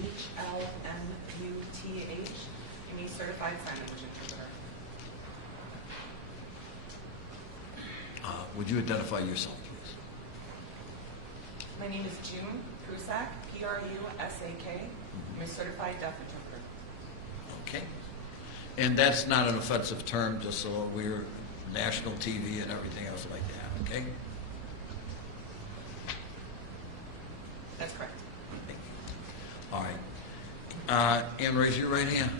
H-L-M-U-T-H, and a certified sign language interpreter. Would you identify yourself, please? My name is June Prusak, P-R-U-S-A-K. I'm a certified deaf interpreter. Okay. And that's not an offensive term, just so we're national TV and everything else like that, okay? That's correct. All right. And raise your right hand.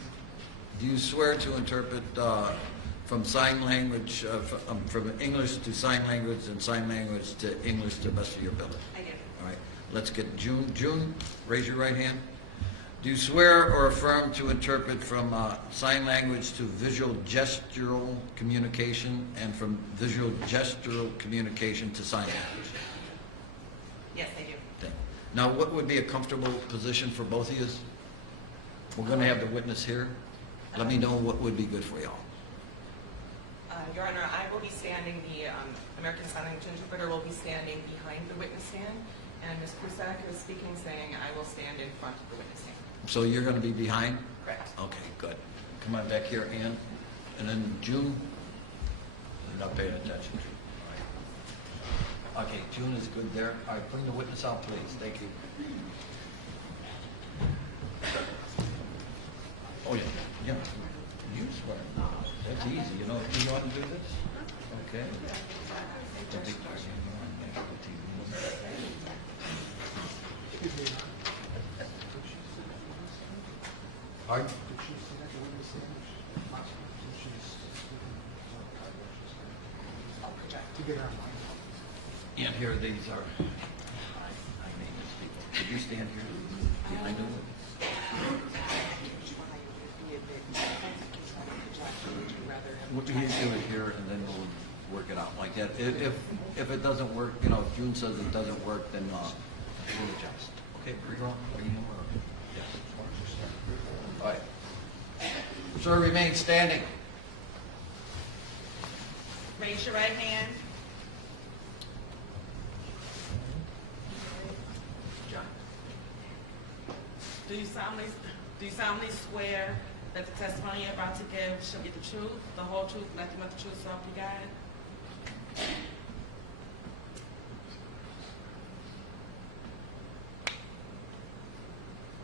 Do you swear to interpret from sign language, from English to sign language and sign language to English to the best of your ability? I do. All right. Let's get June. June, raise your right hand. Do you swear or affirm to interpret from sign language to visual gestural communication and from visual gestural communication to sign language? Yes, I do. Thank you. Now, what would be a comfortable position for both of you? We're going to have the witness here. Let me know what would be good for y'all. Your Honor, I will be standing, the American Sign Language interpreter will be standing behind the witness stand, and Ms. Prusak is speaking, saying I will stand in front of the witness stand. So you're going to be behind? Correct. Okay, good. Come on back here, Ann. And then June. You're not paying attention. All right. Okay, June is good there. All right, bring the witness out, please. Thank you. Oh, yeah. Yeah. You swear. That's easy. You know how to do this? Okay. All right. And here these are nameless people. Could you stand here behind them? We can do it here and then we'll work it out like that. If it doesn't work, if June says it doesn't work, then we'll adjust. Okay, are you yes. All right. Sir, remain standing. Raise your right hand. Do you solemnly swear that the testimony you're about to give shall be the truth, the whole truth, nothing but the truth, so help you God?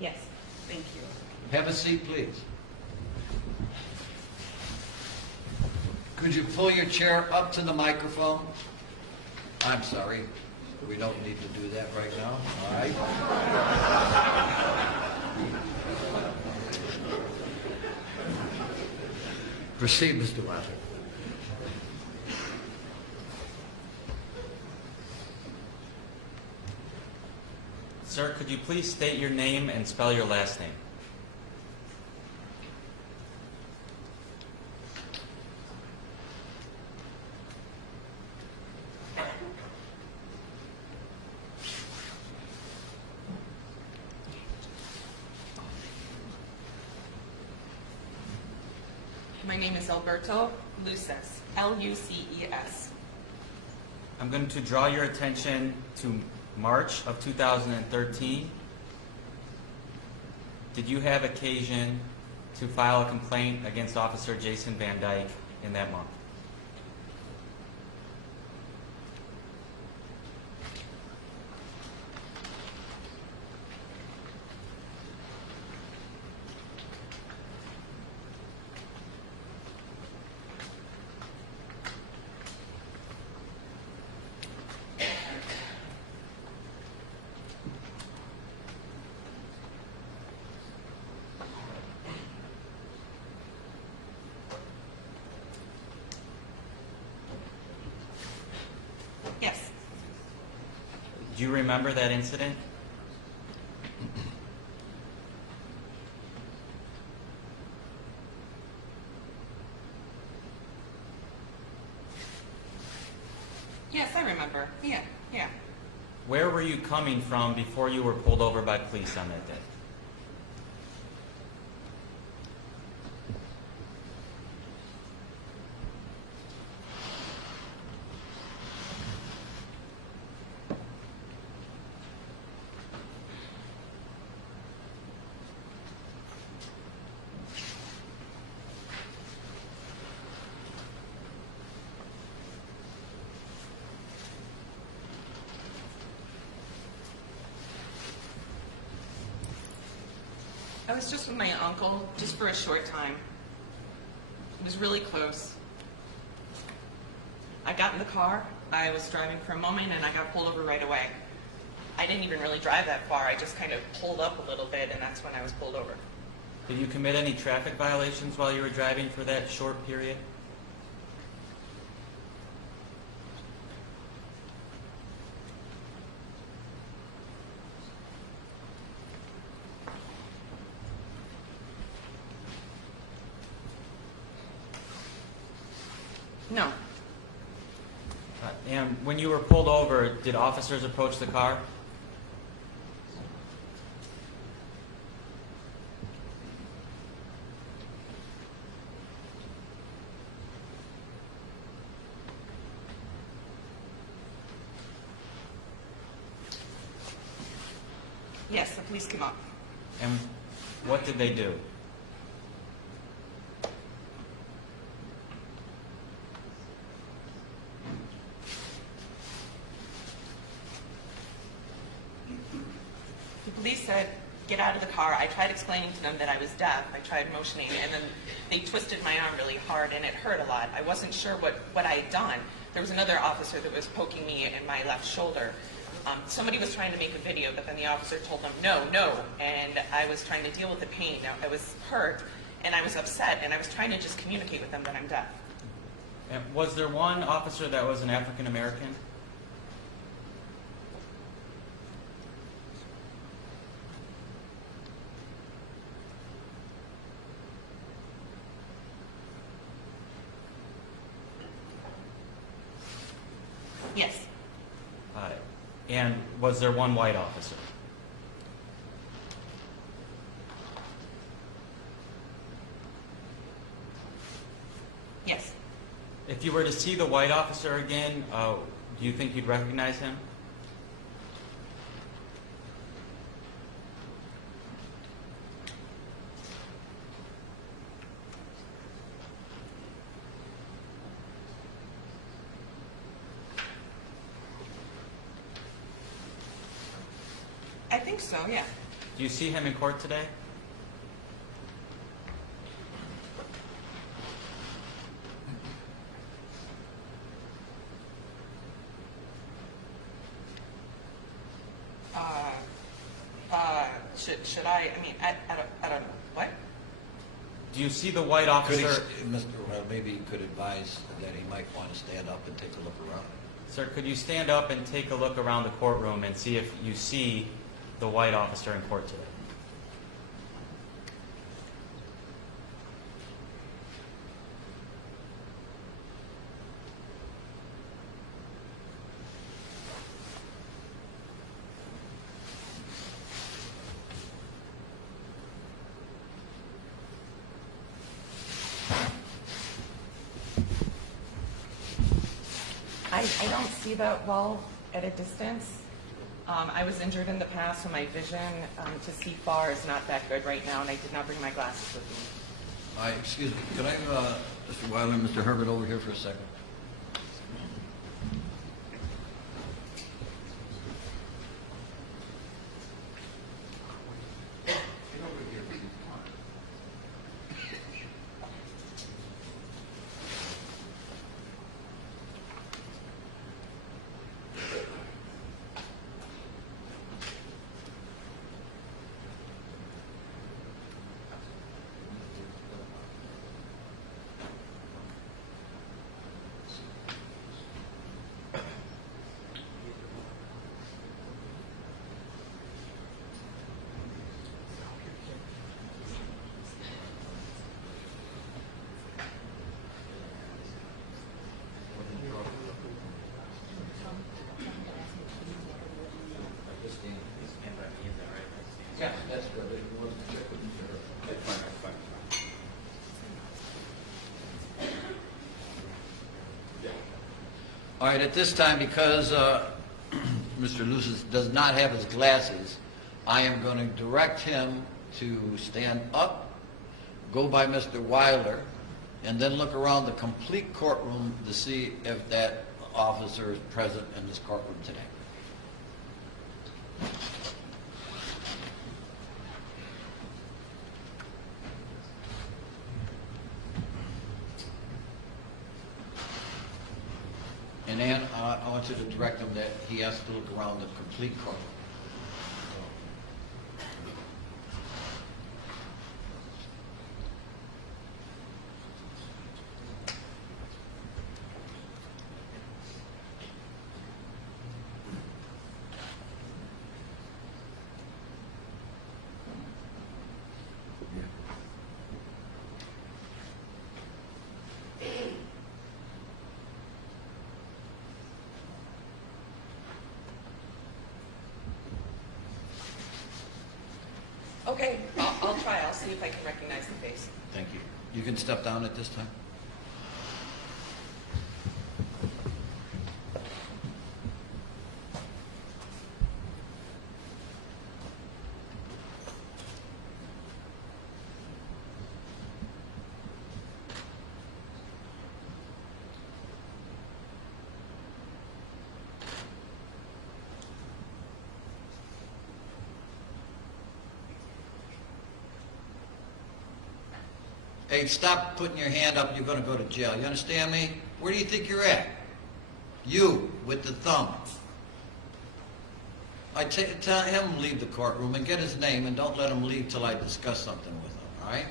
Yes. Thank you. Have a seat, please. Could you pull your chair up to the microphone? I'm sorry. We don't need to do that right now. All right. Proceed, Mr. Watson. Sir, could you please state your name and spell your last name? My name is Alberto Luces, L-U-C-E-S. I'm going to draw your attention to March of 2013. Did you have occasion to file a complaint against Officer Jason Van Dyke in that month? Yes. Do you remember that incident? Yes, I remember. Yeah. Where were you coming from before you were pulled over by police on that day? I was just with my uncle, just for a short time. It was really close. I got in the car, I was driving for a moment, and I got pulled over right away. I didn't even really drive that far, I just kind of pulled up a little bit, and that's when I was pulled over. Did you commit any traffic violations while you were driving for that short period? No. And when you were pulled over, did officers approach the car? Yes, the police came up. And what did they do? The police said, get out of the car. I tried explaining to them that I was deaf. I tried motioning, and then they twisted my arm really hard, and it hurt a lot. I wasn't sure what I had done. There was another officer that was poking me in my left shoulder. Somebody was trying to make a video, but then the officer told them, no, no, and I was trying to deal with the pain. Now, I was hurt, and I was upset, and I was trying to just communicate with them that I'm deaf. And was there one officer that was an African American? Yes. And was there one white officer? Yes. If you were to see the white officer again, do you think you'd recognize him? I think so, yeah. Do you see him in court today? Should I mean, I don't know. What? Do you see the white Could he, officer? Mr. Rev, maybe you could advise that he might want to stand up and take a look around. Sir, could you stand up and take a look around the courtroom and see if you see the white officer in court today? I don't see that well at a distance. I was injured in the past, so my vision to see far is not that good right now, and I did not bring my glasses with me. Excuse me, could I have Mr. Weiler and Mr. Herbert over here for a second? Yeah, that's good. All right, at this time, because Mr. Luces does not have his glasses, I am going to direct him to stand up, go by Mr. Weiler, and then look around the complete courtroom to see if that officer is present in this courtroom today. And Ann, I want you to direct him that he has to look around the complete courtroom. Okay, I'll try. I'll see if I can recognize the face. Thank you. You can step down at this time. Hey, stop putting your hand up, you're gonna go to jail. You understand me? Where do you think you're at? You, with the thumb. Tell him to leave the courtroom and get his name, and don't let him leave till I discuss something with him, all right?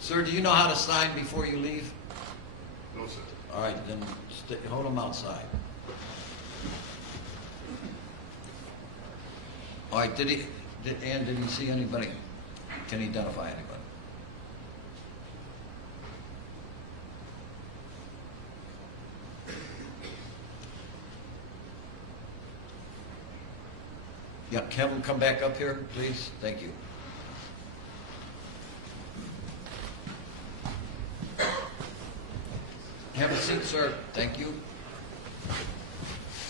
Sir, do you know how to sign before you leave? No, sir. All right, then hold him outside. All right, did he see anybody? Can he identify anybody? Yeah, have him come back up here, please. Thank you. Have a seat, sir. Thank you.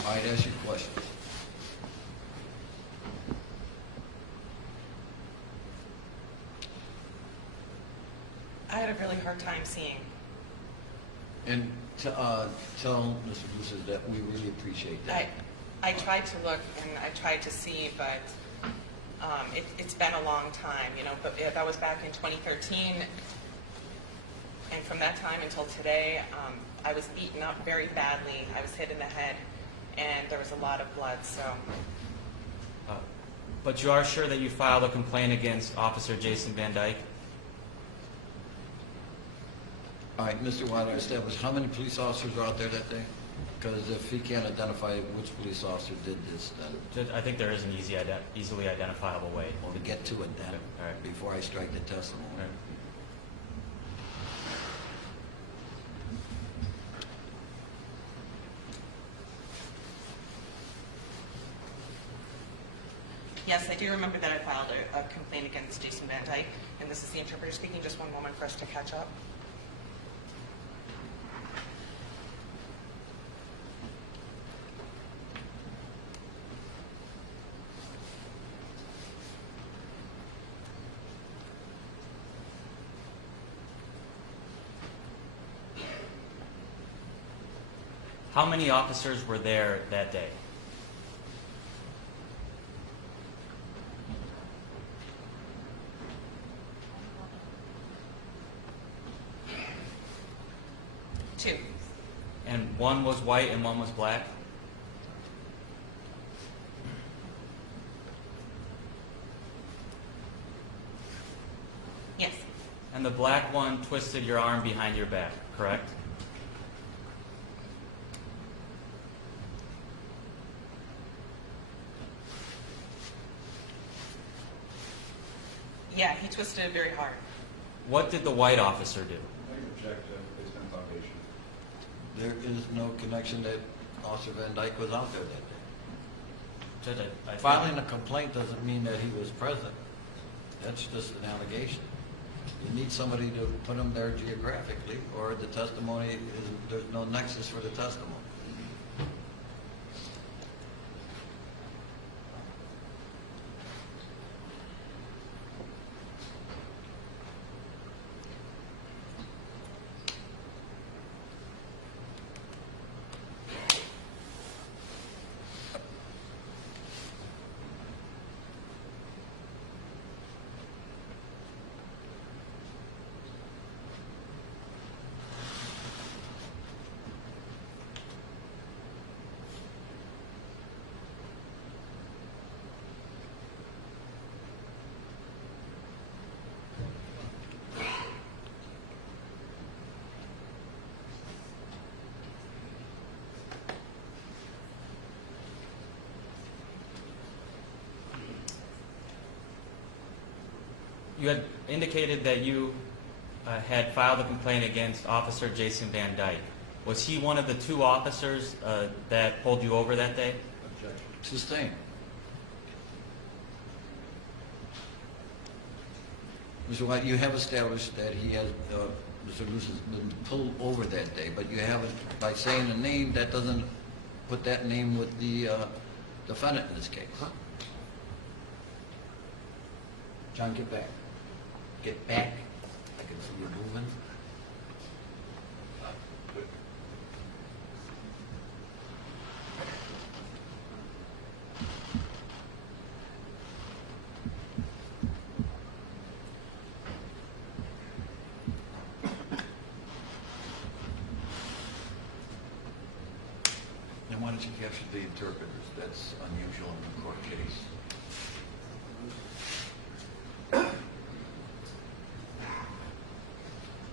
All right, ask your questions. I had a really hard time seeing. And tell Mr. Luces that we really appreciate that. I tried to look and I tried to see, but it's been a long time, you know. But that was back in 2013, and from that time until today, I was beaten up very badly. I was hit in the head, and there was a lot of blood. So. But you are sure that you filed a complaint against Officer Jason Van Dyke? All right, Mr. Wilder, establish how many police officers were out there that day? Because if he can't identify which police officer did this, then I think there is an easily identifiable way. we'll get to it then, All right. before I strike the testimony. All right. Yes, I do remember that I filed a complaint against Jason Van Dyke, and this is the interpreter speaking. Just one moment for us to catch up. How many officers were there that day? Two. And one was white and one was black? Yes. And the black one twisted your arm behind your back, correct? Yeah, he twisted it very hard. What did the white officer do? I object based on foundation. There is no connection that Officer Van Dyke was out there that day. Judge, I Filing a complaint doesn't mean that he was present. That's just an allegation. You need somebody to put him there geographically, or the testimony is, there's no nexus for the testimony. You had indicated that you had filed a complaint against Officer Jason Van Dyke. Was he one of the two officers that pulled you over that day? Objection. Sustained. Mr. White, you have established that he has, Mr. Luces has been pulled over that day, but you haven't, by saying a name, that doesn't put that name with the defendant in this case. John, get back. Get back. I can see you moving. And why don't you capture the interpreters? That's unusual in a court case.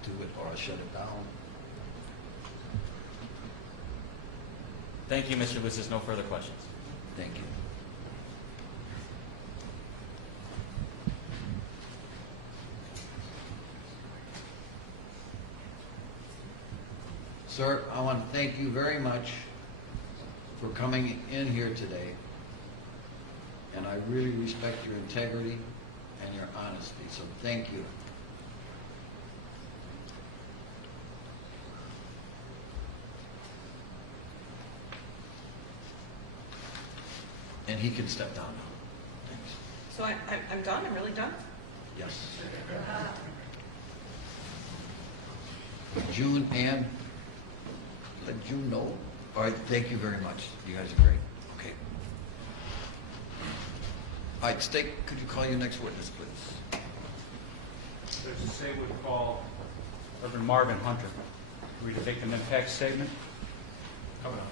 Do it or I'll shut it down. Thank you, Mr. Luces. No further questions. Thank you. Sir, I want to thank you very much for coming in here today. And I really respect your integrity and your honesty, so thank you. And he can step down now. Thanks. So I'm done? I'm really done? Yes. June and let June know. All right, thank you very much. You guys are great. Okay. All right, State, could you call your next witness, please? There's a state would call Reverend Marvin Hunter. Read a victim impact statement. Coming up.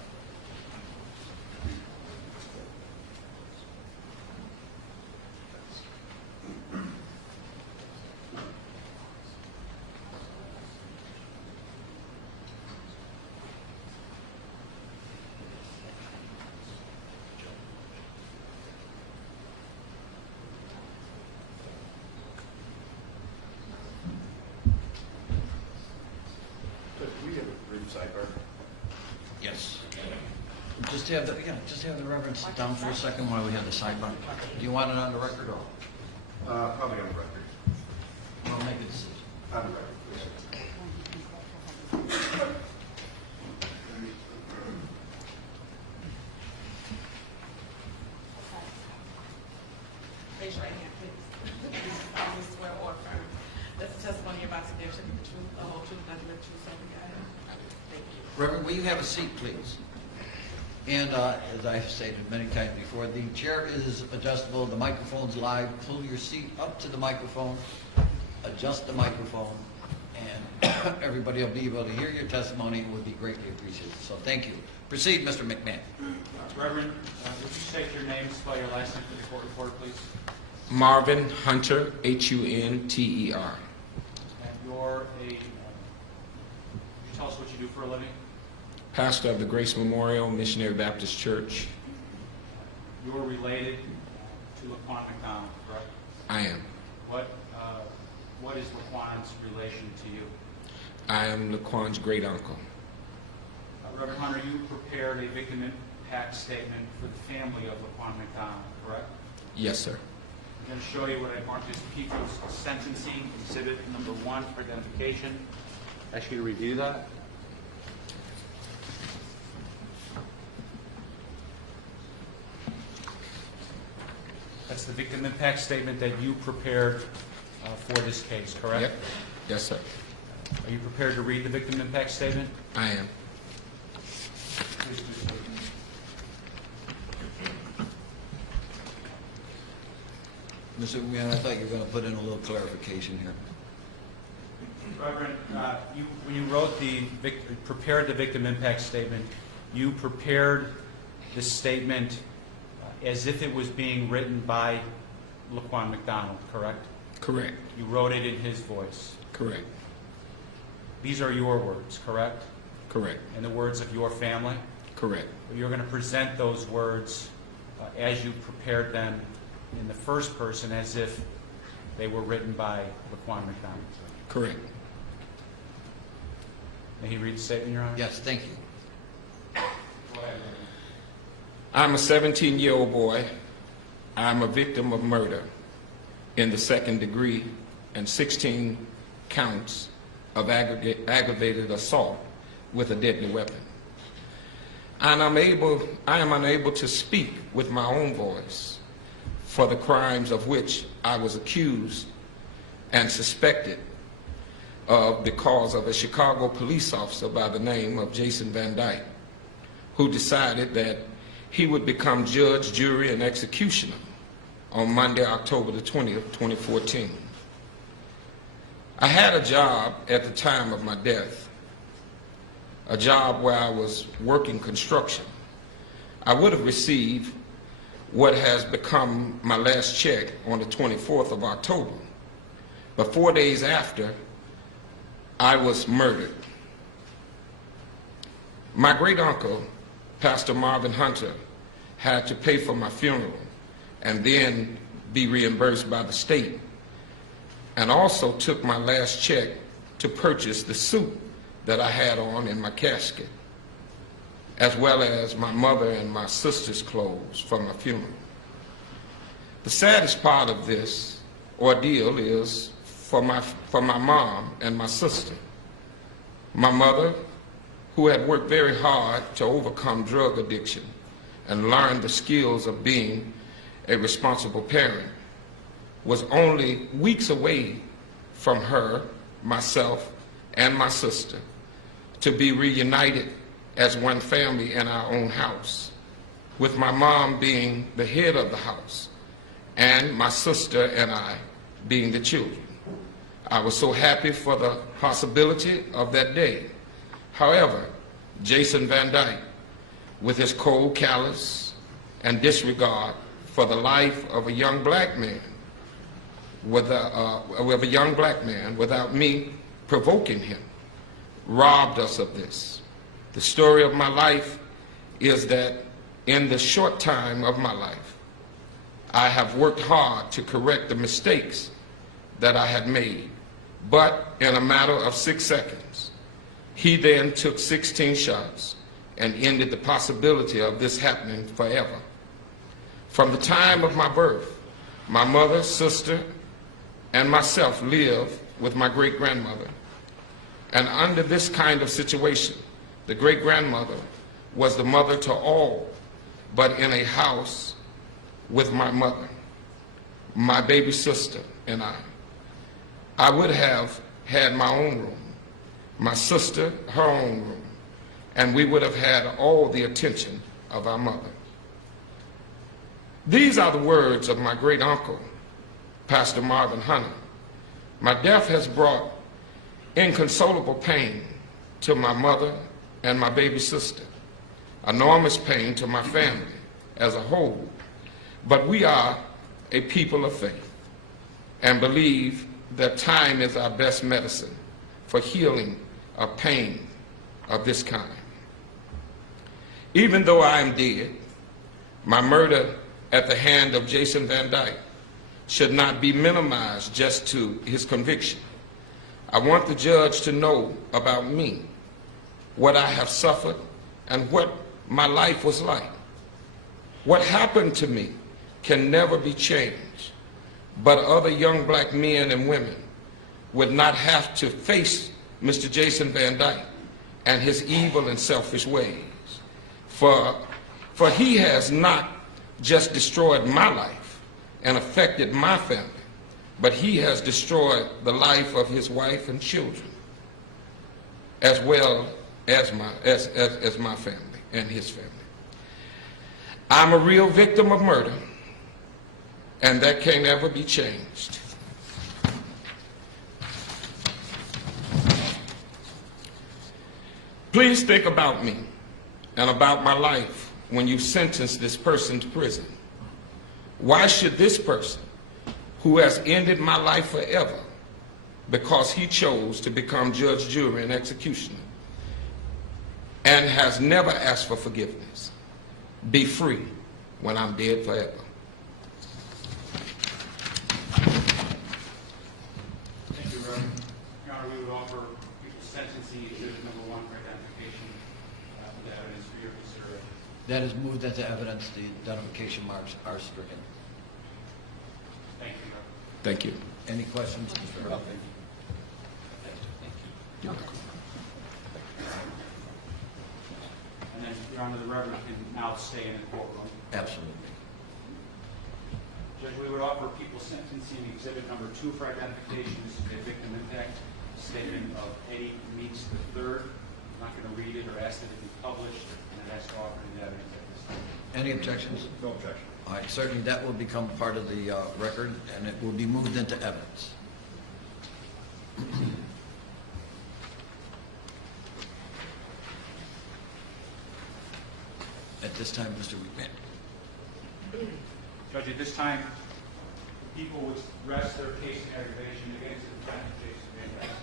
Sidebar. Yes. Just have the Reverend sit down for a second while we have the sidebar. Do you want it on the record or? Probably on the record. I'll make a decision. On the record, please. Raise your right hand, please. I will swear or affirm that the testimony you're about to give should be the truth, the whole truth, nothing but the truth, so help you God. Thank you. Reverend, will you have a seat, please? And as I've stated many times before, the chair is adjustable, the microphone's live. Pull your seat up to the microphone, adjust the microphone, and everybody will be able to hear your testimony. It would be greatly appreciated. So thank you. Proceed, Mr. McMahon. Reverend, would you state your name, spell your last name for the court reporter, please? Marvin Hunter, Hunter. And you're a, could you tell us what you do for a living? Pastor of the Grace Memorial Missionary Baptist Church. You're related to Laquan McDonald, correct? I am. What is Laquan's relation to you? I am Laquan's great uncle. Reverend Hunter, you prepared a victim impact statement for the family of Laquan McDonald, correct? Yes, sir. I'm going to show you what I marked as people's sentencing exhibit number 1 for identification. Ask you to review that. That's the victim impact statement that you prepared for this case, correct? Yep. Yes, sir. Are you prepared to read the victim impact statement? I am. Please do so. Mr. McMahon, I thought you were going to put in a little clarification here. Reverend, when you wrote prepared the victim impact statement, you prepared this statement as if it was being written by Laquan McDonald, correct? Correct. You wrote it in his voice. Correct. These are your words, correct? Correct. And the words of your family? Correct. You're going to present those words as you prepared them in the first person, as if they were written by Laquan McDonald. Correct. May he read the statement, Your Honor? Yes, thank you. I'm a 17-year-old boy. I'm a victim of murder in the second degree and 16 counts of aggravated assault with a deadly weapon. And I am unable to speak with my own voice for the crimes of which I was accused and suspected of because of a Chicago police officer by the name of Jason Van Dyke, who decided that he would become judge, jury, and executioner on Monday, October the 20th, 2014. I had a job at the time of my death, a job where I was working construction. I would have received what has become my last check on the 24th of October, but 4 days after, I was murdered. My great uncle, Pastor Marvin Hunter, had to pay for my funeral and then be reimbursed by the state, and also took my last check to purchase the suit that I had on in my casket, as well as my mother and my sister's clothes for my funeral. The saddest part of this ordeal is for my mom and my sister. My mother, who had worked very hard to overcome drug addiction and learn the skills of being a responsible parent, was only weeks away from her, myself, and my sister to be reunited as one family in our own house, with my mom being the head of the house and my sister and I being the children. I was so happy for the possibility of that day. However, Jason Van Dyke, with his cold callous and disregard for the life of a young black man, without me provoking him, robbed us of this. The story of my life is that in the short time of my life, I have worked hard to correct the mistakes that I had made, but in a matter of 6 seconds, he then took 16 shots and ended the possibility of this happening forever. From the time of my birth, my mother, sister, and myself lived with my great-grandmother. And under this kind of situation, the great-grandmother was the mother to all, but in a house with my mother, my baby sister, and I. I would have had my own room, my sister her own room, and we would have had all the attention of our mother. These are the words of my great uncle, Pastor Marvin Hunter. My death has brought inconsolable pain to my mother and my baby sister, enormous pain to my family as a whole, but we are a people of faith and believe that time is our best medicine for healing a pain of this kind. Even though I am dead, my murder at the hand of Jason Van Dyke should not be minimized just to his conviction. I want the judge to know about me, what I have suffered, and what my life was like. What happened to me can never be changed, but other young black men and women would not have to face Mr. Jason Van Dyke and his evil and selfish ways. For he has not just destroyed my life and affected my family, but he has destroyed the life of his wife and children, as well as my family and his family. I'm a real victim of murder, and that can't ever be changed. Please think about me and about my life when you sentence this person to prison. Why should this person, who has ended my life forever because he chose to become judge, jury, and executioner, and has never asked for forgiveness, be free when I'm dead forever? Honor, we would offer people's sentencing exhibit number 1 for identification of the evidence for your consideration. That is moved into evidence. The identification marks are stricken. Thank you, Your Honor. Thank you. Any questions, Mr. Rev? And then, Your Honor, the Reverend can now stay in the courtroom. Absolutely. Judge, we would offer people's sentencing exhibit number 2 for identification. This is a victim impact statement of Eddie Meeks III. I'm not going to read it or ask that it be published, and it has to offer the evidence at this time. Any objections? No objection. All right, certainly that will become part of the record, and it will be moved into evidence. At this time, Mr. McMahon. Judge, at this time, people would rest their case in aggravation against the defendant, Jason Van Dyke.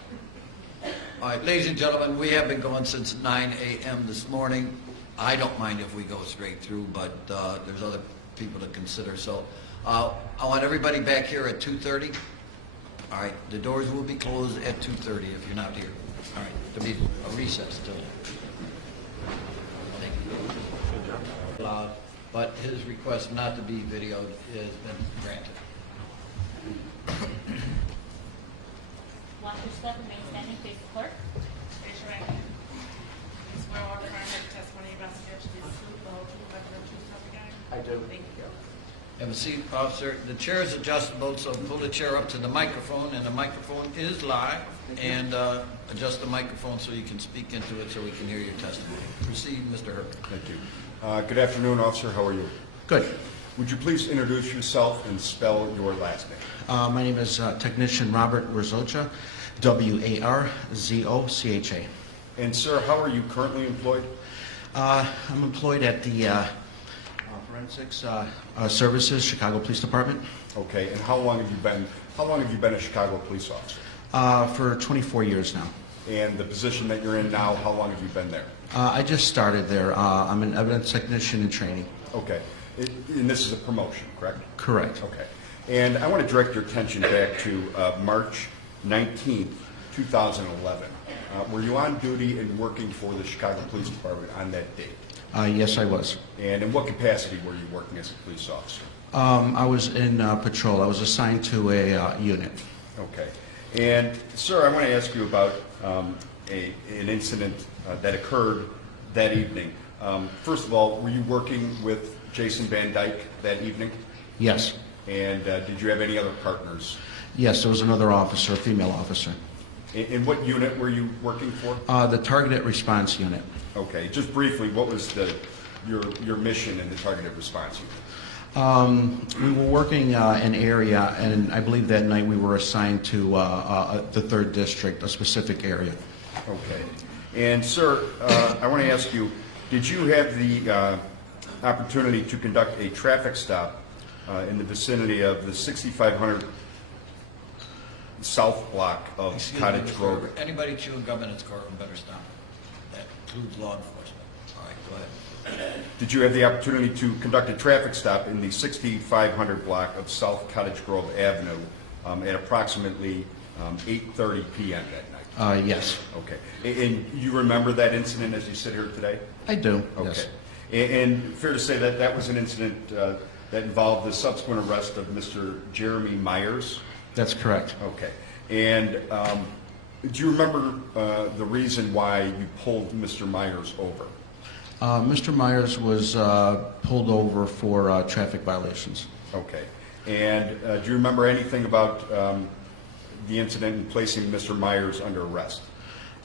All right, ladies and gentlemen, we have been going since 9 a.m. this morning. I don't mind if we go straight through, but there's other people to consider. So I want everybody back here at 2:30. All right, the doors will be closed at 2:30 if you're not here. All right, there'll be a recess till then. Thank you. But his request not to be videoed has been granted. Watch your step, remain standing, face the clerk. Raise your right hand. You swear or affirm that the testimony you're about to give should be the truth, the whole truth, nothing but the truth, so help you God? I do. Thank you. Have a seat, officer. The chair is adjustable, so pull the chair up to the microphone, and the microphone is live, and adjust the microphone so you can speak into it so we can hear your testimony. Proceed, Mr. Herbert. Thank you. Good afternoon, officer. How are you? Good. Would you please introduce yourself and spell your last name? My name is Technician Robert Warzocha, Warzocha. And sir, how are you currently employed? I'm employed at the Forensics Services, Chicago Police Department, Okay. And how long have you been a Chicago police officer? for 24 years now. And the position that you're in now, how long have you been there? I just started there. I'm an evidence technician in training. Okay. And this is a promotion, correct? Correct. Okay. And I want to direct your attention back to March 19th, 2011. Were you on duty and working for the Chicago Police Department on that date? Yes, I was. And in what capacity were you working as a police officer? I was in patrol. I was assigned to a unit. Okay. And, sir, I want to ask you about an incident that occurred that evening. First of all, were you working with Jason Van Dyke that evening? Yes. And did you have any other partners? Yes, there was another officer, a female officer. In what unit were you working for? The Targeted Response Unit. Okay. Just briefly, what was your mission in the targeted response unit? We were working an area, and I believe that night we were assigned to the 3rd District, a specific area. Okay. And, sir, I want to ask you, did you have the opportunity to conduct a traffic stop in the vicinity of the 6500 South Block of Excuse me, Cottage Mr. Grove? Herbert. Anybody chewing gum in its courtroom better stop. That includes law enforcement. All right, go ahead. Did you have the opportunity to conduct a traffic stop in the 6500 block of South Cottage Grove Avenue at approximately 8:30 p.m. that night? Yes. Okay. And you remember that incident as you sit here today? I do, Okay. yes. And fair to say that that was an incident that involved the subsequent arrest of Mr. Jeremy Myers? That's correct. Okay. And do you remember the reason why you pulled Mr. Myers over? Mr. Myers was pulled over for traffic violations. Okay. And do you remember anything about the incident in placing Mr. Myers under arrest?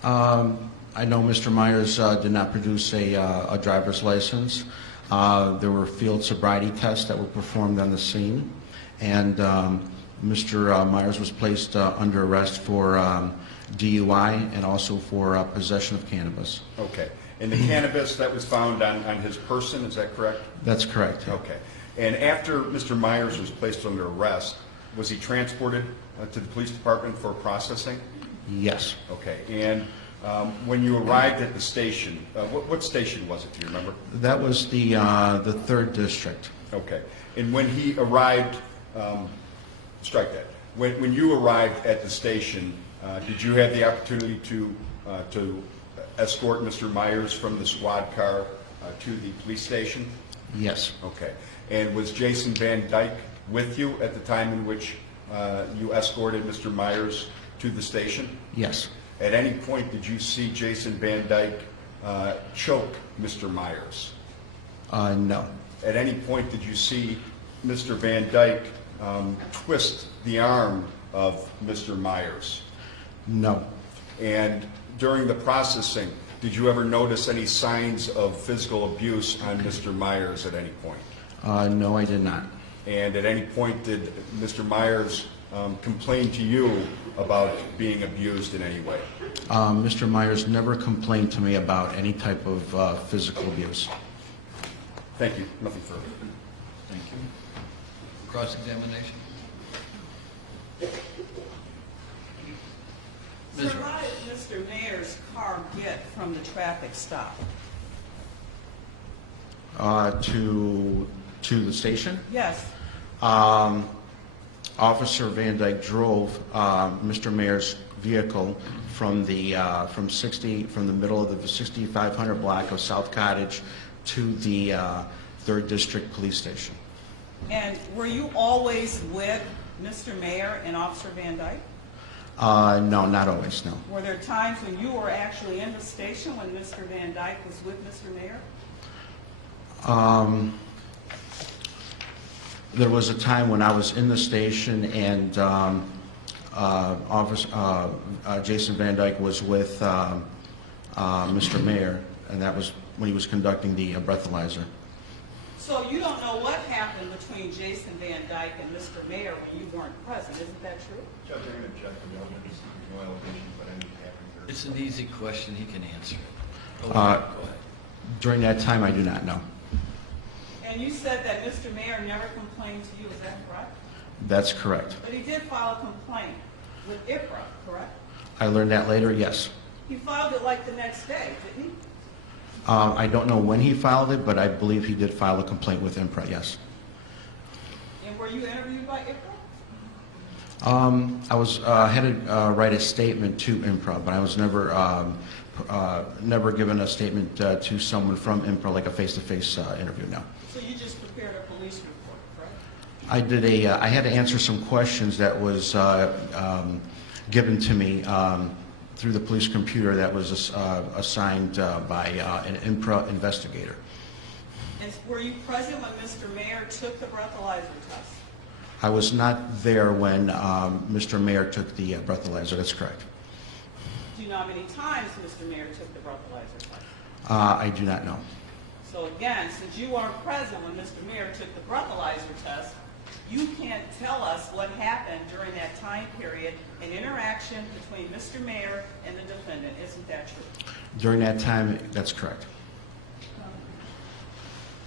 I know Mr. Myers did not produce a driver's license. There were field sobriety tests that were performed on the scene, and Mr. Myers was placed under arrest for DUI and also for possession of cannabis. Okay. And the cannabis that was found on his person, is that correct? That's correct. Okay. And after Mr. Myers was placed under arrest, was he transported to the police department for processing? Yes. Okay. And when you arrived at the station, what station was it, do you remember? That was the 3rd District. Okay. And when he arrived, strike that. When you arrived at the station, Did you have the opportunity to escort Mr. Myers from the squad car to the police station? Yes. Okay. And was Jason Van Dyke with you at the time in which you escorted Mr. Myers to the station? Yes. At any point, did you see Jason Van Dyke choke Mr. Myers? No. At any point, did you see Mr. Van Dyke twist the arm of Mr. Myers? No. And during the processing, did you ever notice any signs of physical abuse on Mr. Myers at any point? No, I did not. And at any point, did Mr. Myers complain to you about being abused in any way? Mr. Myers never complained to me about any type of physical abuse. Thank you. Nothing further. Thank you. Cross-examination? Sir, how did Mr. Mayer's car get from the traffic stop? To the station? Yes. Officer Van Dyke drove Mr. Mayer's vehicle from the middle of the 6500 block of South Cottage to the 3rd District Police Station. And were you always with Mr. Mayer and Officer Van Dyke? No, not always, no. Were there times when you were actually in the station when Mr. Van Dyke was with Mr. Mayer? There was a time when I was in the station and Jason Van Dyke was with Mr. Mayer, and that was when he was conducting the breathalyzer. So you don't know what happened between Jason Van Dyke and Mr. Mayer when you weren't present, isn't that true? Judge, I'm going to check the evidence. No allegation, but I need to have It's an easy question. He can answer it. Go Uh, ahead. Go ahead. During that time, I do not know. And you said that Mr. Mayer never complained to you, is that correct? That's correct. But he did file a complaint with IPRA, correct? I learned that later, yes. He filed it like the next day, didn't he? I don't know when he filed it, but I believe he did file a complaint with IMPRA, yes. And were you interviewed by IPRA? I had to write a statement to IMPRA, but I was never given a statement to someone from IMPRA, like a face-to-face interview, no. So you just prepared a police report, correct? I had to answer some questions that was given to me through the police computer that was assigned by an IMPRA investigator. And were you present when Mr. Mayer took the breathalyzer test? I was not there when Mr. Mayer took the breathalyzer, that's correct. Do you know how many times Mr. Mayer took the breathalyzer test? I do not know. So again, since you weren't present when Mr. Mayer took the breathalyzer test, you can't tell us what happened during that time period, an interaction between Mr. Mayer and the defendant. Isn't that true? During that time, that's correct.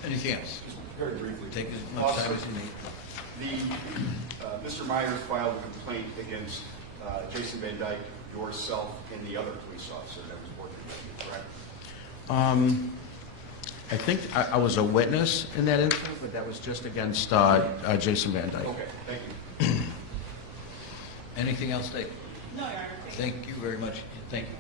Anything else? Just very briefly. Take as much time as you need. Mr. Myers filed a complaint against Jason Van Dyke, yourself, and the other police officer that was working with you, correct? I think I was a witness in that incident, but that was just against Jason Van Dyke. Okay, thank you. Anything else, Dyke? No, Your Honor. Thank you very much. Thank you.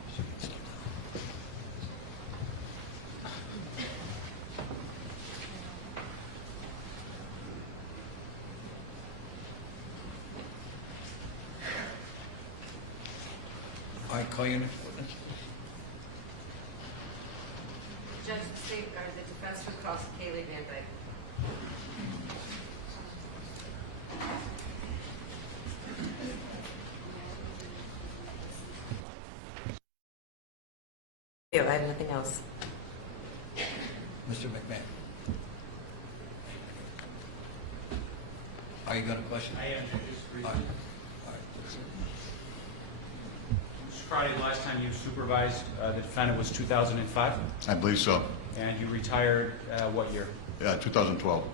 I call your next witness. Judge Safeguard, the defense would cross Kaylee Van Dyke. I have nothing else. Mr. McMahon. Are you going to question? I am, just All briefly. right. All right. Mr. Friday, the last time you supervised the defendant was 2005, I believe so. and you retired what year? 2012.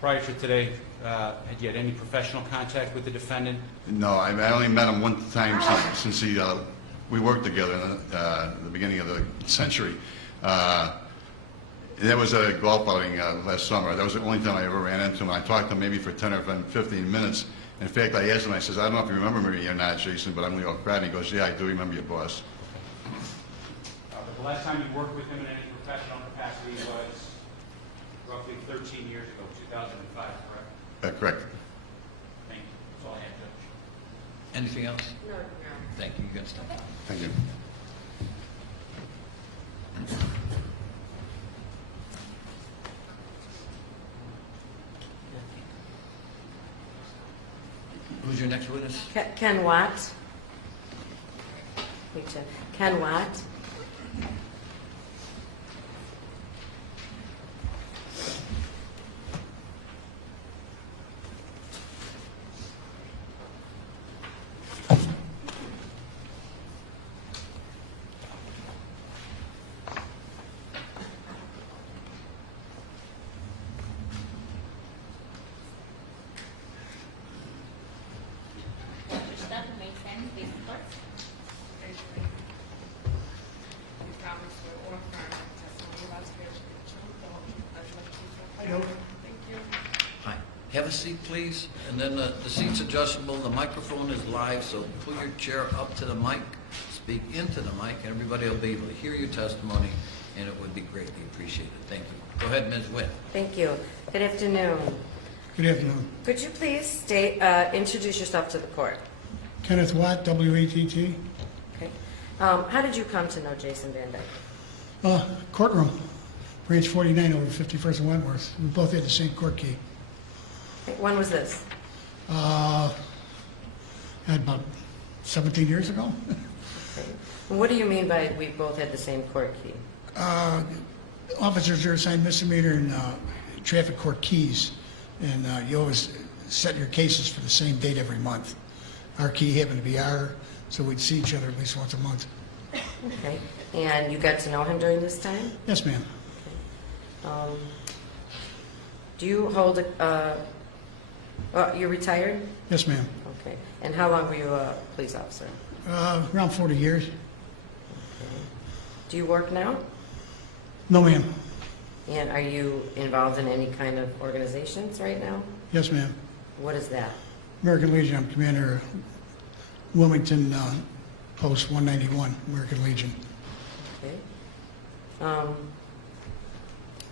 Prior to today, had you had any professional contact with the defendant? No, I only met him one time since we worked together in the beginning of the century. That was a golf outing last summer. That was the only time I ever ran into him. I talked to him maybe for 10 or 15 minutes, In fact, I asked him, I says, I don't know if you remember me or not, Jason, but I'm Leo Pratt. And he goes, yeah, I do remember your boss. But the last time you worked with him in any professional capacity was roughly 13 years ago, 2005, correct? Correct. Thank you. That's all I have, Judge. Anything else? No, no. Thank you. You can step down. Thank you. Who's your next witness? Ken Watt. Ken Watt. Dr. Stephen, may stand, please, clerk. You promise to or affirm testimony you're about to bear will be the truth, the whole truth, nothing but the truth. I do. Thank you. Hi. Have a seat, please. And then the seat's adjustable. The microphone is live, so pull your chair up to the mic, speak into the mic, and everybody will be able to hear your testimony, and it would be greatly appreciated. Thank you. Go ahead, Ms. Witt. Thank you. Good afternoon. Good afternoon. Could you please introduce yourself to the court? Kenneth Watt, W-A-T-T. Okay. How did you come to know Jason Van Dyke? Courtroom, branch 49 over 51st and Wentworth. We both had the same court key. When was this? About 17 years ago. Okay. And what do you mean by we both had the same court key? Officers are assigned misdemeanor and traffic court keys, and you always set your cases for the same date every month. Our key happened to be R, so we'd see each other at least once a month. Okay. And you got to know him during this time? Yes, ma'am. Do you hold you're retired? Yes, ma'am. Okay. And how long were you a police officer? Around 40 years. Do you work now? No, ma'am. And are you involved in any kind of organizations right now? Yes, ma'am. What is that? American Legion. I'm commander of Wilmington Post 191, American Legion. Okay.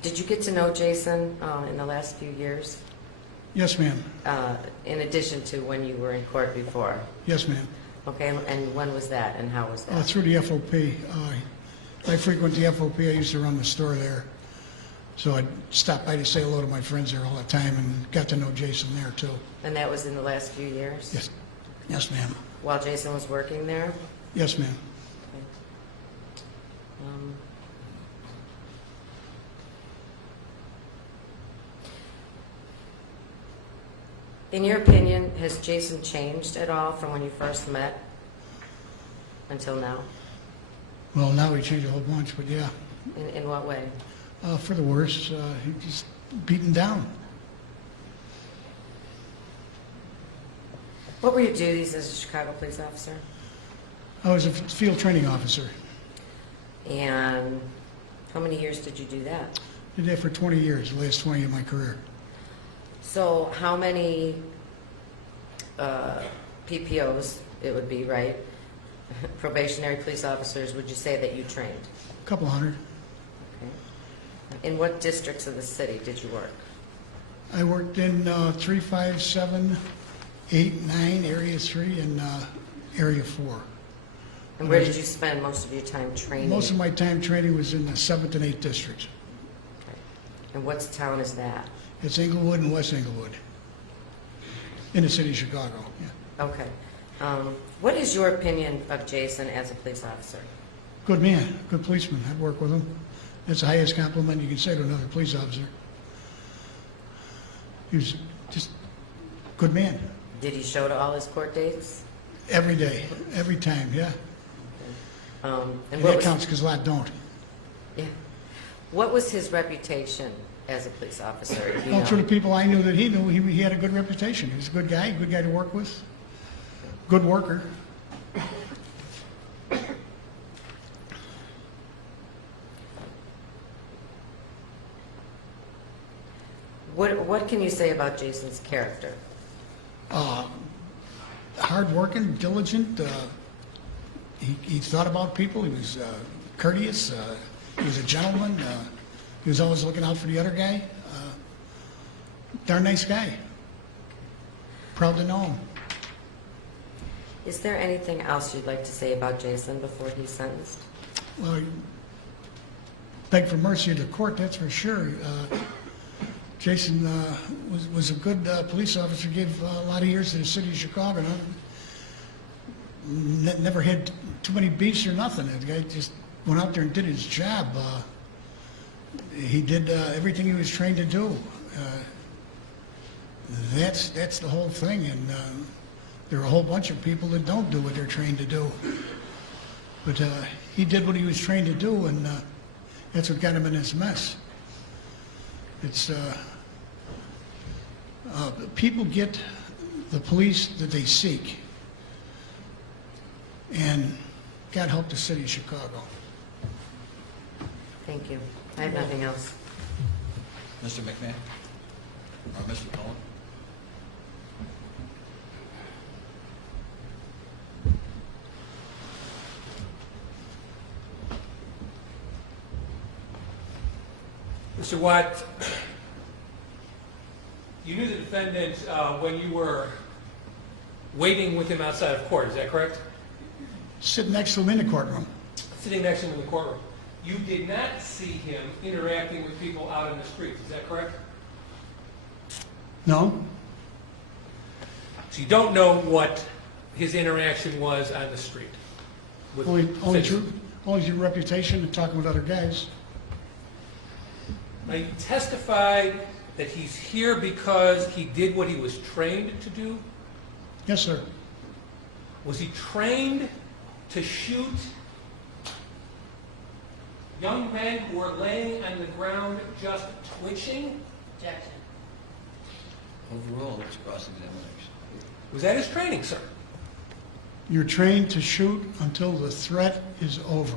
Did you get to know Jason in the last few years, Yes, ma'am. in addition to when you were in court before? Yes, ma'am. Okay, and when was that, and how was that? Through the FOP. I frequent the FOP. I used to run the store there. So I'd stop by to say hello to my friends there all the time and got to know Jason there, too. And that was in the last few years? Yes. Yes, ma'am. While Jason was working there? Yes, ma'am. In your opinion, has Jason changed at all from when you first met until now? Well, now we changed a whole bunch, but yeah. In what way? For the worse, he just beaten down. What were your duties as a Chicago police officer? I was a field training officer. And how many years did you do that? Did that for 20 years, the last 20 of my career. So how many PPOs, it would be, right? Probationary police officers, would you say that you trained? A couple hundred. Okay. In what districts of the city did you work? I worked in 3, 5, 7, 8, 9, Area 3, and Area 4. And where did you spend most of your time training? Most of my time training was in the 7th and 8th districts. Okay. And what town is that? It's Englewood and West Englewood, in the city of Chicago. Yeah. Okay. What is your opinion of Jason as a police officer? Good man, good policeman. I'd work with him. That's the highest compliment you can say to another police officer. He was just a good man. Did he show to all his court dates? Every day, every time, yeah. And And what that was, counts because a lot don't. yeah. What was his reputation as a police officer? if you Well, know? through the people I knew that he knew, he had a good reputation. He was a good guy to work with, good worker. What can you say about Jason's character? hardworking, diligent. He thought about people. He was courteous. He was a gentleman. He was always looking out for the other guy. Darn nice guy. Proud to know him. Is there anything else you'd like to say about Jason before he's sentenced? Well, he begged for mercy of the court, that's for sure. Jason was a good police officer, gave a lot of years to the city of Chicago. Never had too many beefs or nothing. The guy just went out there and did his job. He did everything he was trained to do. That's the whole thing, and there are a whole bunch of people that don't do what they're trained to do. But he did what he was trained to do, and that's what got him in this mess. It's people get the police that they seek, and God help the city of Chicago. Thank you. I have nothing else. Mr. McMahon? Or Mr. Cullen? Mr. Watt, you knew the defendant when you were waiting with him outside of court, is that correct? Sitting next to him in the courtroom. Sitting next to him in the courtroom. You did not see him interacting with people out in the streets, is that correct? No? So you don't know what his interaction was on the street? with Only citizens? your reputation and talking with other guys. Now, you testified that he's here because he did what he was trained to do? Yes, sir. Was he trained to shoot young men who were laying on the ground just twitching? Objection. Overall, it's cross-examination. Was that his training, sir? You're trained to shoot until the threat is over.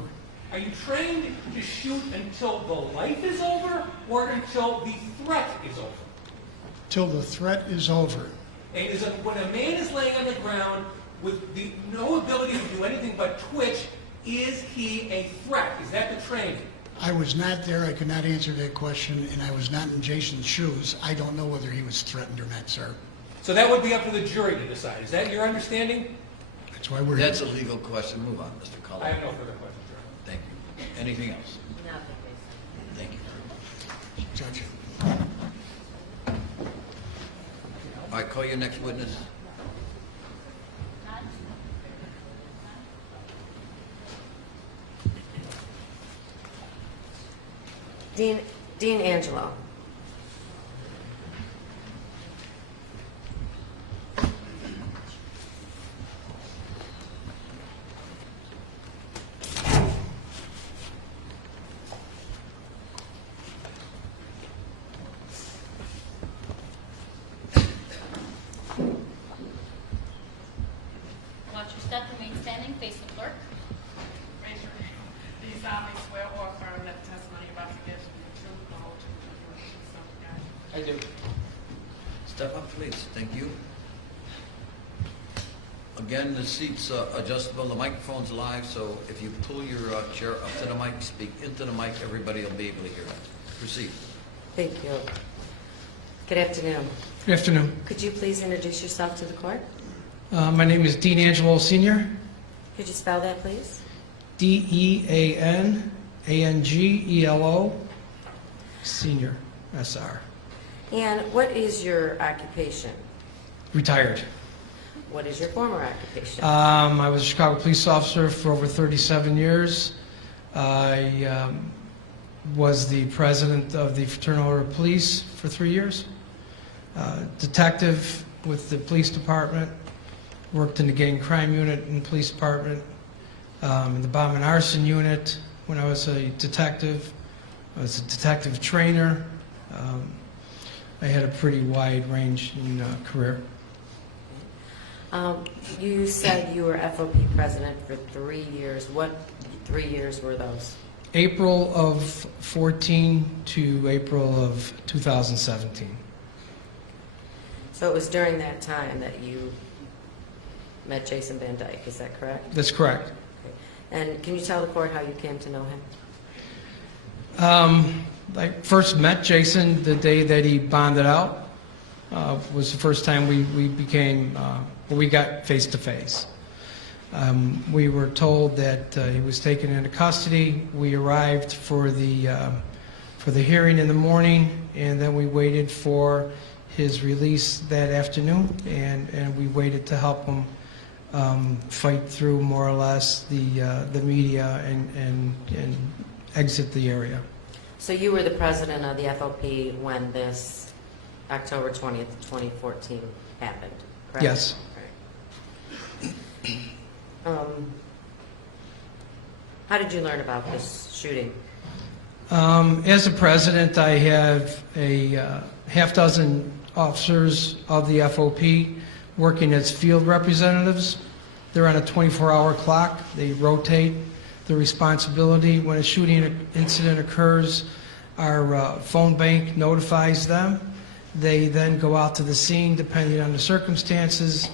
Are you trained to shoot until the life is over or until the threat is over? Till the threat is over. And is it when a man is laying on the ground with no ability to do anything but twitch, is he a threat? Is that the training? I was not there. I could not answer that question, and I was not in Jason's shoes. I don't know whether he was threatened or not, sir. So that would be up to the jury to decide. Is that your understanding? That's why we're here. That's a legal question. Move on, Mr. Cullen. I have no further questions, Your Honor. Thank you. Anything else? Nothing, Thank you. Judge. All right, call your next witness. Dean Angelo. Watch your step, remain standing, face the clerk. Raise your hand. Do you solemnly swear or affirm that the testimony you're about to give is the truth, the whole truth, and nothing but the truth, so help you God? I do. Step up, please. Thank you. Again, the seat's adjustable. The microphone's live, so if you pull your chair up to the mic, speak into the mic, everybody will be able to hear it. Proceed. Thank you. Good afternoon. Good afternoon. Could you please introduce yourself to the court? My name is Dean Angelo Sr. Could you spell that, please? Deanangelo Sr. SR. And what is your occupation? Retired. What is your former occupation? I was a Chicago police officer for over 37 years. I was the president of the Fraternal Order of Police for 3 years. Detective with the police department. Worked in the gang crime unit in the police department. In the bomb and arson unit when I was a detective. I was a detective trainer. I had a pretty wide range in career. You said you were FOP president for 3 years. What 3 years were those? April of 14 to April of 2017. So it was during that time that you met Jason Van Dyke, is that correct? That's correct. Okay. And can you tell the court how you came to know him? I first met Jason the day that he bonded out. Was the first time we got face to face. We were told that he was taken into custody. We arrived for the hearing in the morning, and then we waited for his release that afternoon, and we waited to help him fight through more or less the media and exit the area. So you were the president of the FOP when this October 20th, 2014 happened, correct? Yes. Right. How did you learn about this shooting? As a president, I have a half dozen officers of the FOP working as field representatives. They're on a 24-hour clock. They rotate the responsibility. When a shooting incident occurs, our phone bank notifies them. They then go out to the scene depending on the circumstances,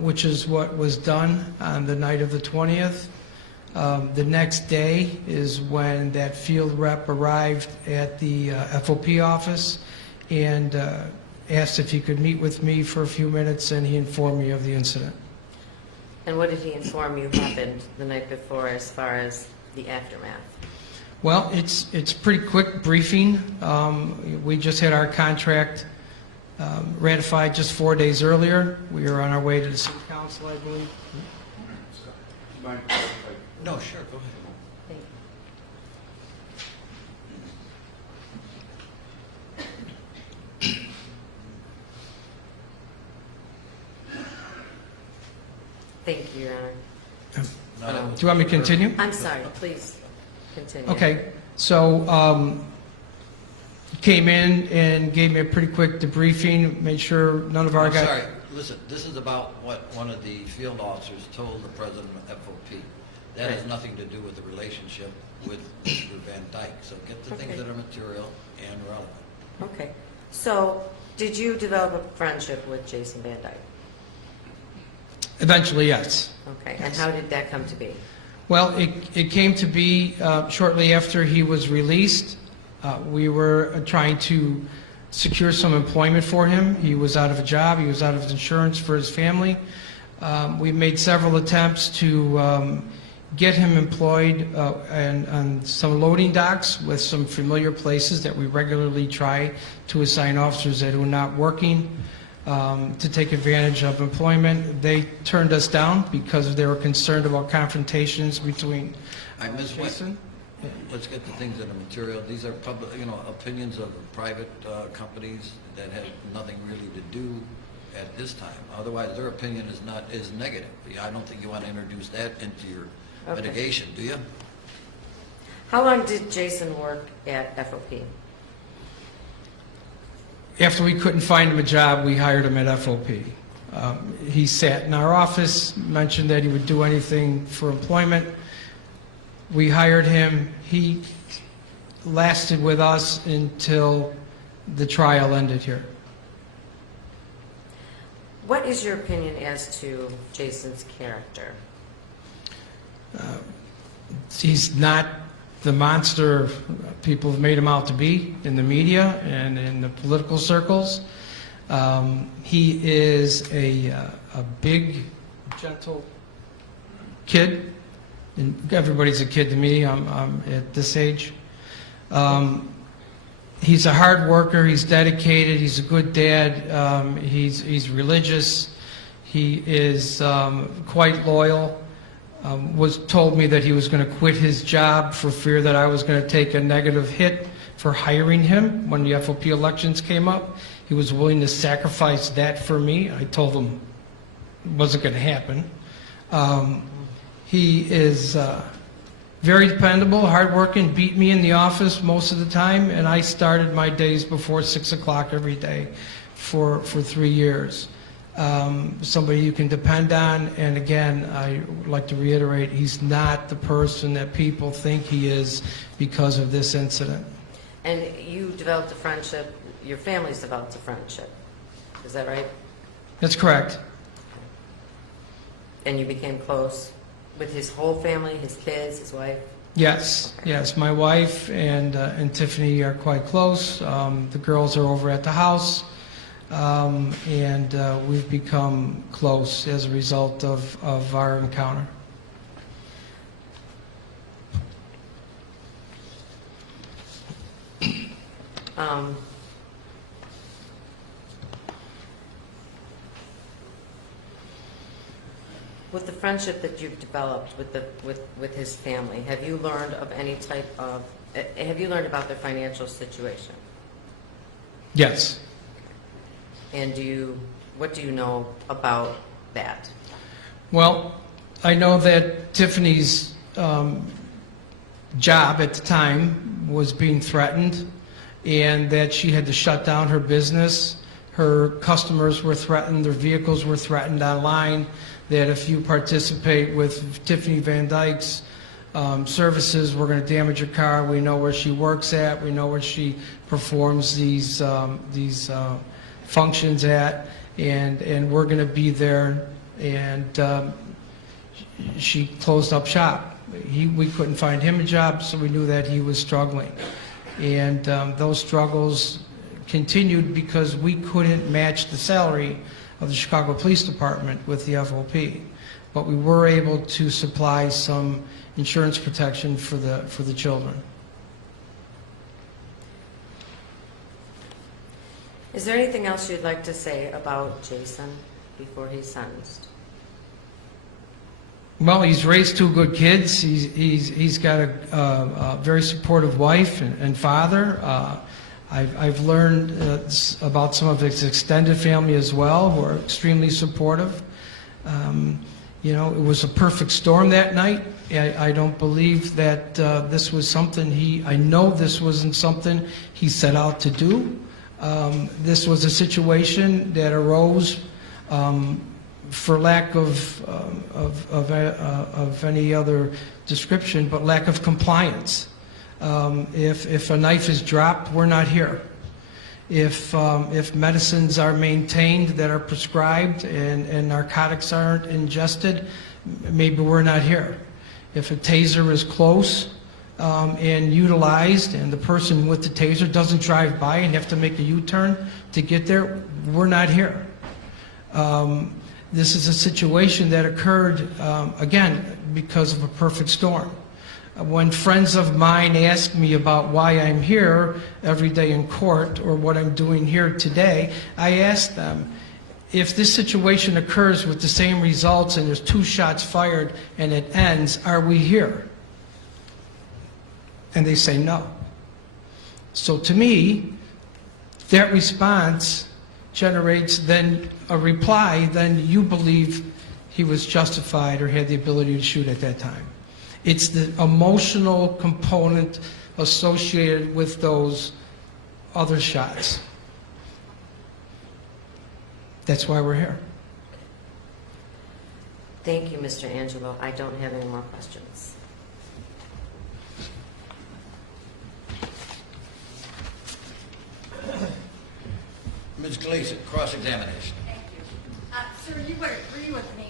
which is what was done on the night of the 20th. The next day is when that field rep arrived at the FOP office and asked if he could meet with me for a few minutes, and he informed me of the incident. And what did he inform you happened the night before as far as the aftermath? Well, it's pretty quick briefing. We just had our contract ratified just 4 days earlier. We were on our way to the city council, I believe. No, sure, go ahead. Thank you. Thank you, Your Honor. Do you want me to continue? I'm sorry, please continue. Okay, so came in and gave me a pretty quick debriefing, made sure none of our I'm guys... sorry, listen, this is about what one of the field officers told the president of FOP. That has nothing to do with the relationship with Mr. Van Dyke. So get the things that are material and relevant. Okay. So, did you develop a friendship with Jason Van Dyke? Eventually, yes. Okay. And how did that come to be? Well, it came to be shortly after he was released. We were trying to secure some employment for him. He was out of a job. He was out of insurance for his family. We made several attempts to get him employed on some loading docks with some familiar places that we regularly try to assign officers that are not working to take advantage of employment. They turned us down because they were concerned about confrontations between Jason. Let's get the things that are material. These are public, opinions of private companies that have nothing really to do at this time. Otherwise, their opinion is negative. I don't think you want to introduce that into your mitigation, do you? How long did Jason work at FOP? After we couldn't find him a job, we hired him at FOP. He sat in our office, mentioned that he would do anything for employment. We hired him. He lasted with us until the trial ended here. What is your opinion as to Jason's character? He's not the monster people have made him out to be in the media and in the political circles. He is a big, gentle kid. And everybody's a kid to me. I'm at this age. He's a hard worker. He's dedicated. He's a good dad. He's religious. He is quite loyal. Was told me that he was going to quit his job for fear that I was going to take a negative hit for hiring him when the FOP elections came up. He was willing to sacrifice that for me. I told him it wasn't going to happen. He is very dependable, hardworking, beat me in the office most of the time, and I started my days before 6 o'clock every day for 3 years. Somebody you can depend on, and again, I would like to reiterate, he's not the person that people think he is because of this incident. And you developed a friendship, your family's developed a friendship, is that right? That's correct. and you became close with his whole family, his kids, his wife? Yes, yes. My wife and Tiffany are quite close. The girls are over at the house, and we've become close as a result of our encounter. With the friendship that you've developed with his family, have you learned of any type of, have you learned about their financial situation? Yes. And what do you know about that? Well, I know that Tiffany's job at the time was being threatened, and that she had to shut down her business. Her customers were threatened, their vehicles were threatened online, that if you participate with Tiffany Van Dyke's services, we're going to damage your car. We know where she works at. We know where she performs these functions at, and we're going to be there. And she closed up shop. We couldn't find him a job, so we knew that he was struggling. And those struggles continued because we couldn't match the salary of the Chicago Police Department with the FOP. But we were able to supply some insurance protection for the children. Is there anything else you'd like to say about Jason before he's sentenced? Well, he's raised two good kids. He's got a very supportive wife and father. I've learned about some of his extended family as well, who are extremely supportive. You know, it was a perfect storm that night. I don't believe that this was something I know this wasn't something he set out to do. This was a situation that arose for lack of any other description, but lack of compliance. If a knife is dropped, we're not here. If medicines are maintained that are prescribed and narcotics aren't ingested, maybe we're not here. If a taser is close and utilized and the person with the taser doesn't drive by and have to make a U-turn to get there, we're not here. This is a situation that occurred, again, because of a perfect storm. When friends of mine ask me about why I'm here every day in court or what I'm doing here today, I ask them, if this situation occurs with the same results and there's 2 shots fired and it ends, are we here? And they say no. So to me, that response generates then a reply, then you believe he was justified or had the ability to shoot at that time. It's the emotional component associated with those other shots. That's why we're here. Thank you, Mr. Angelo. I don't have any more questions. Ms. Gleason, cross-examination. Thank you. Sir, you would agree with me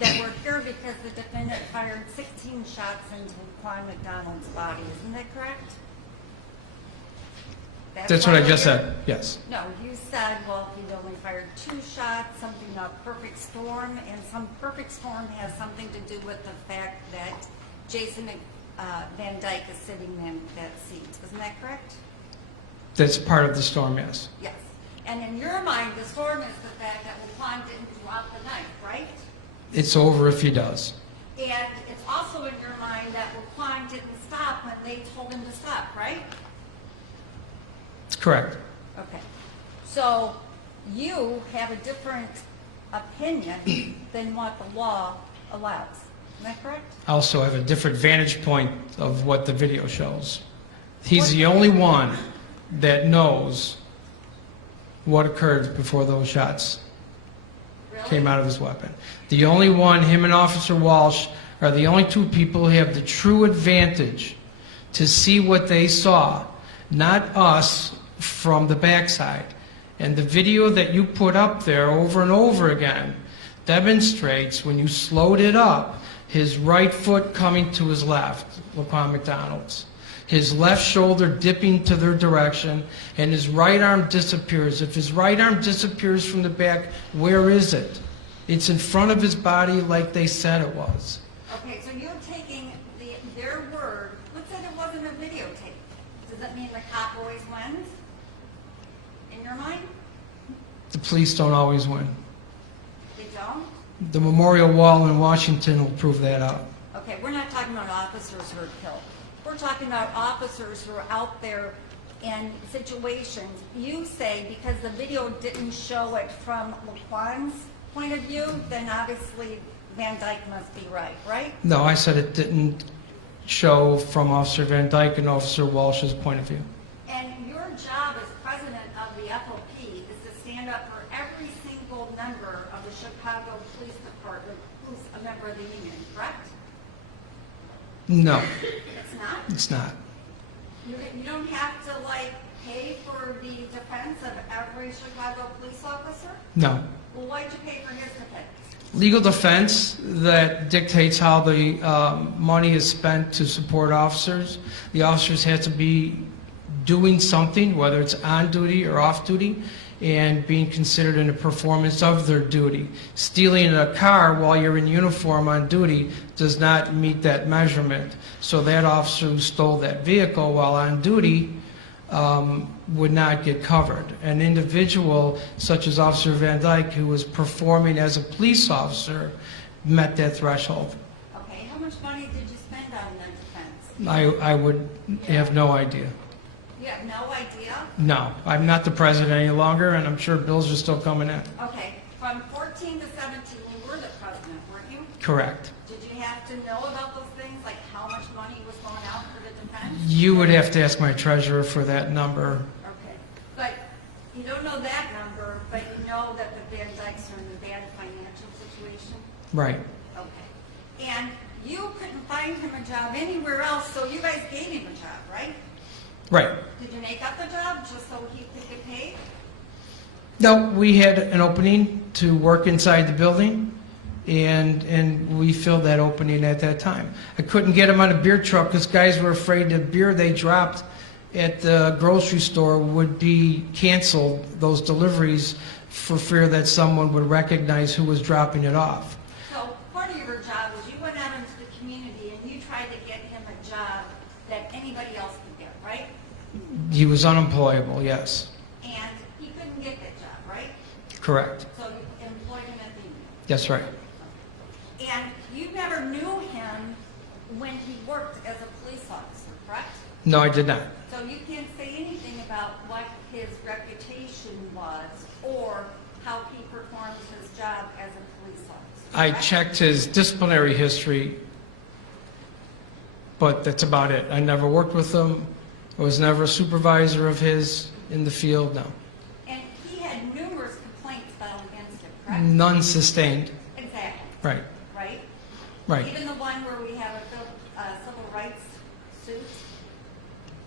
that we're here because the defendant fired 16 shots into Quan McDonald's body. Isn't that correct? That's what I just said, yes. No, you said, well, he only fired 2 shots, something about perfect storm, and some perfect storm has something to do with the fact that Jason Van Dyke is sitting in that seat. Isn't that correct? That's part of the storm, yes. Yes. And in your mind, the storm is the fact that Laquan didn't drop the knife, right? It's over if he does. And it's also in your mind that Laquan didn't stop when they told him to stop, right? Correct. Okay. So you have a different opinion than what the law allows. Am I correct? I also have a different vantage point of what the video shows. He's the only one that knows what occurred before those shots came out of his weapon. The only one, him and Officer Walsh, are the only 2 people who have the true advantage to see what they saw, not us from the backside. And the video that you put up there over and over again demonstrates when you slowed it up, his right foot coming to his left, Laquan McDonald's, his left shoulder dipping to their direction, and his right arm disappears. If his right arm disappears from the back, where is it? It's in front of his body like they said it was. Okay, so you're taking their word. Let's say there wasn't a videotape. Does that mean the cop always wins? In your mind? The police don't always win. They don't? The memorial wall in Washington will prove that out. Okay, we're not talking about officers who are killed. We're talking about officers who are out there in situations. You say because the video didn't show it from Laquan's point of view, then obviously Van Dyke must be right, right? No, I said it didn't show from Officer Van Dyke and Officer Walsh's point of view. And your job as president of the FOP is to stand up for every single member of the Chicago Police Department who's a member of the union, correct? No, It's not? it's not. You don't have to, like, pay for the defense of every Chicago police officer? No. Well, why'd you pay for his defense? Legal defense that dictates how the money is spent to support officers. The officers have to be doing something, whether it's on duty or off duty, and being considered in the performance of their duty. Stealing a car while you're in uniform on duty does not meet that measurement. So that officer who stole that vehicle while on duty would not get covered. An individual such as Officer Van Dyke, who was performing as a police officer, met that threshold. Okay, how much money did you spend on the defense? I would have no idea. You have no idea? No, I'm not the president any longer, and I'm sure bills are still coming in. Okay, from 14 to 17, you were the president, weren't you? Correct. Did you have to know about those things, like how much money was going out for the defense? You would have to ask my treasurer for that number. Okay, but you don't know that number, but you know that the Van Dykes are in a bad financial situation? Right. Okay. And you couldn't find him a job anywhere else, so you guys gave him a job, right? Right. Did you make up the job just so he could get paid? No, we had an opening to work inside the building, and we filled that opening at that time. I couldn't get him on a beer truck because guys were afraid the beer they dropped at the grocery store would be canceled, those deliveries, for fear that someone would recognize who was dropping it off. So part of your job was you went out into the community and you tried to get him a job that anybody else could get, right? He was unemployable, yes. And he couldn't get that job, right? Correct. So you employed him at the union. That's right. And you never knew him when he worked as a police officer, correct? No, I did not. So you can't say anything about what his reputation was or how he performed his job as a police officer. I correct? checked his disciplinary history, but that's about it. I never worked with him. I was never a supervisor of his in the field, no. And he had numerous complaints filed against him, correct? None sustained. Exactly. Right, Right? right. Even the one where we have a civil rights suit?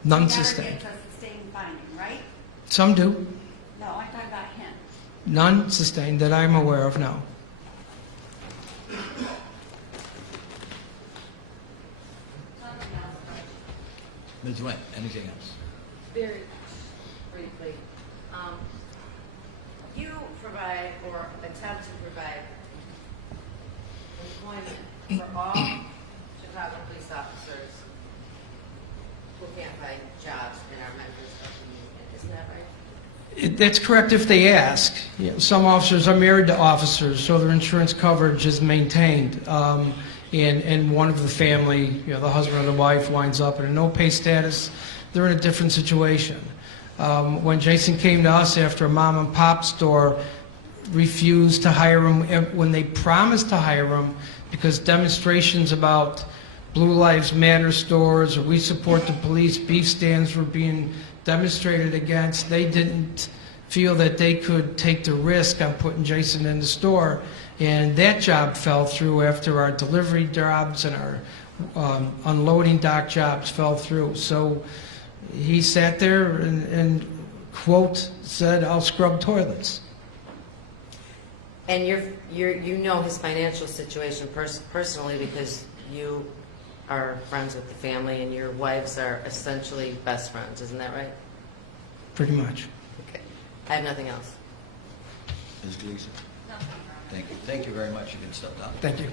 None He never sustained. gets a sustained finding, right? Some do. No, I'm talking about him. None sustained that I'm aware of, no. Ms. Wynn, anything else? Very briefly, you provide or attempt to provide employment for all Chicago police officers who can't find jobs in our members of the union. Isn't that right? That's correct if they ask. You know, some officers are married to officers, so their insurance coverage is maintained. And one of the family, you know, the husband or the wife winds up in a no-pay status, they're in a different situation. When Jason came to us after a mom-and-pop store refused to hire him, when they promised to hire him, because demonstrations about Blue Lives Matter stores or we support the police, beef stands were being demonstrated against, they didn't feel that they could take the risk on putting Jason in the store. And that job fell through after our delivery jobs and our unloading dock jobs fell through. So he sat there and quote, said, "I'll scrub toilets." And you know his financial situation personally because you are friends with the family and your wives are essentially best friends, isn't that right? Pretty much. Okay. I have nothing else. Ms. Gleason? Thank you. Thank you very much. You can step down. Thank you.